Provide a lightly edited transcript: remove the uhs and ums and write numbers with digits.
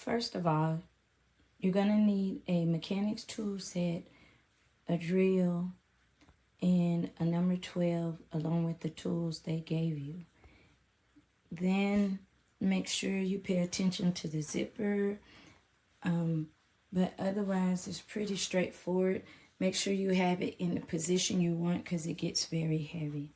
First of all, you're going to need a mechanics tool set, a drill, and a number 12 along with the tools they gave you. Then make sure you pay attention to the zipper. But otherwise, it's pretty straightforward. Make sure you have it in the position you want because it gets very heavy.